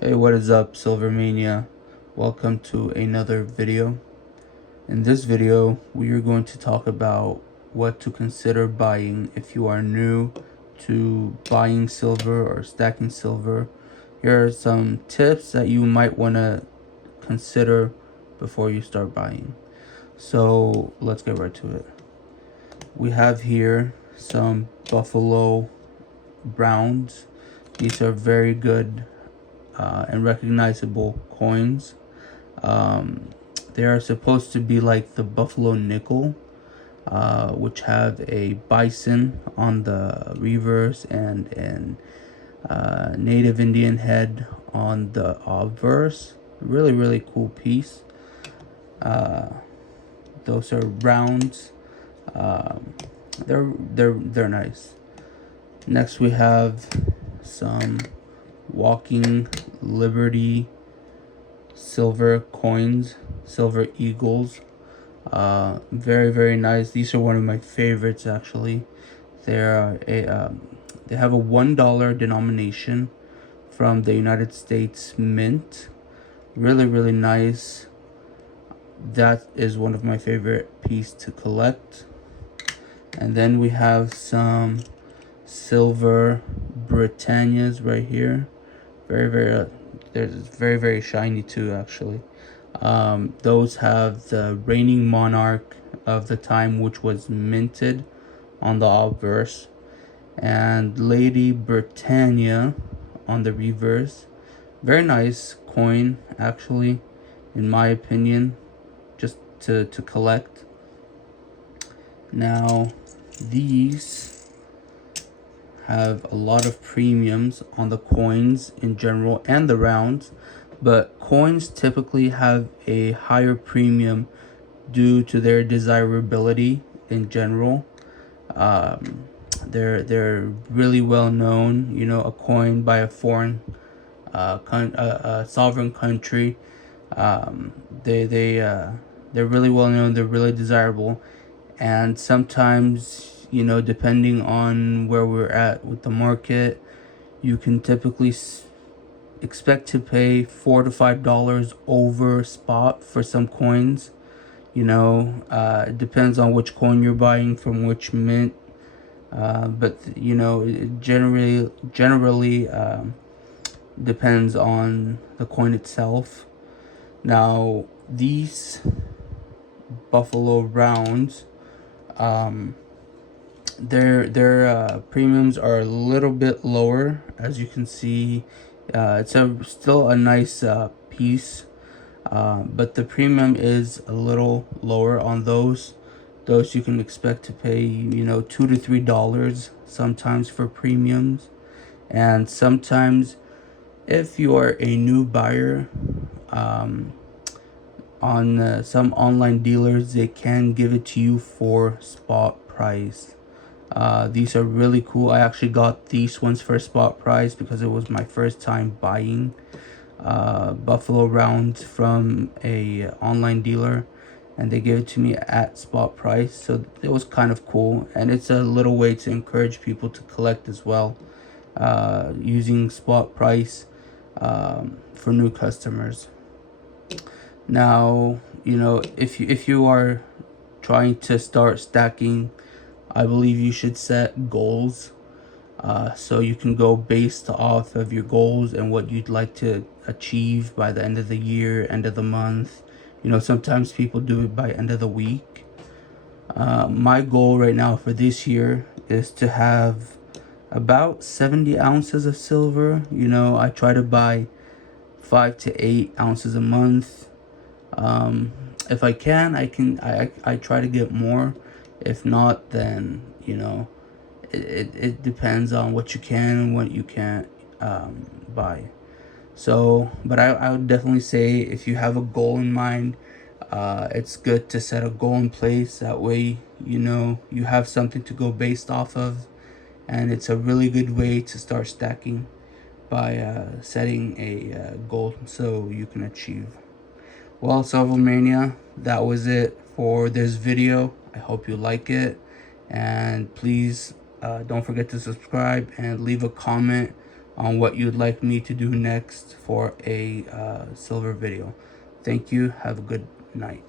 Hey, what is up, Silver Mania? Welcome to another video. In this video, we are going to talk about what to consider buying if you are new to buying silver or stacking silver. Here are some tips that you might want to consider before you start buying. So let's get right to it. We have here some Buffalo Browns. These are very good and recognizable coins. Um, they are supposed to be like the Buffalo nickel, which have a bison on the reverse and native Indian head on the obverse. Really, really cool piece. Uh, those are rounds. Um, they're nice. Next we have some Walking Liberty silver coins, silver eagles. Very nice. These are one of my favorites actually. They have a $1 denomination from the United States Mint. Really nice. That is one of my favorite pieces to collect. And then we have some silver Britannias right here. They're very shiny too actually. Those have the reigning monarch of the time, which was minted on the obverse, and Lady Britannia on the reverse. Very nice coin actually, in my opinion, just to collect. Now these have a lot of premiums on the coins in general and the rounds, but coins typically have a higher premium due to their desirability in general. Um, they're really well known. You know, a coin by a foreign sovereign country. Um, they're really well known. They're really desirable, and sometimes, you know, depending on where we're at with the market, you can typically expect to pay $4 to $5 over spot for some coins. You know, it depends on which coin you're buying from which mint. But you know, it generally depends on the coin itself. Now these Buffalo rounds, um, their premiums are a little bit lower, as you can see. It's still a nice piece, but the premium is a little lower on those. Those you can expect to pay, you know, $2 to $3 sometimes for premiums, and sometimes if you are a new buyer, um, on some online dealers, they can give it to you for spot price. These are really cool. I actually got these ones for spot price because it was my first time buying Buffalo rounds from a online dealer, and they gave it to me at spot price, so it was kind of cool. And it's a little way to encourage people to collect as well, using spot price for new customers. Now, you know, if you are trying to start stacking, I believe you should set goals, so you can go based off of your goals and what you'd like to achieve by the end of the year, end of the month. You know, sometimes people do it by end of the week. My goal right now for this year is to have about 70 ounces of silver. You know, I try to buy 5 to 8 ounces a month. If I can, I try to get more. If not, then, you know, it depends on what you can and what you can't buy. So, but I would definitely say if you have a goal in mind, it's good to set a goal in place. That way, you know, you have something to go based off of, and it's a really good way to start stacking by setting a goal so you can achieve. Well, Silver Mania, that was it for this video. I hope you like it, and please don't forget to subscribe and leave a comment on what you'd like me to do next for a silver video. Thank you. Have a good night.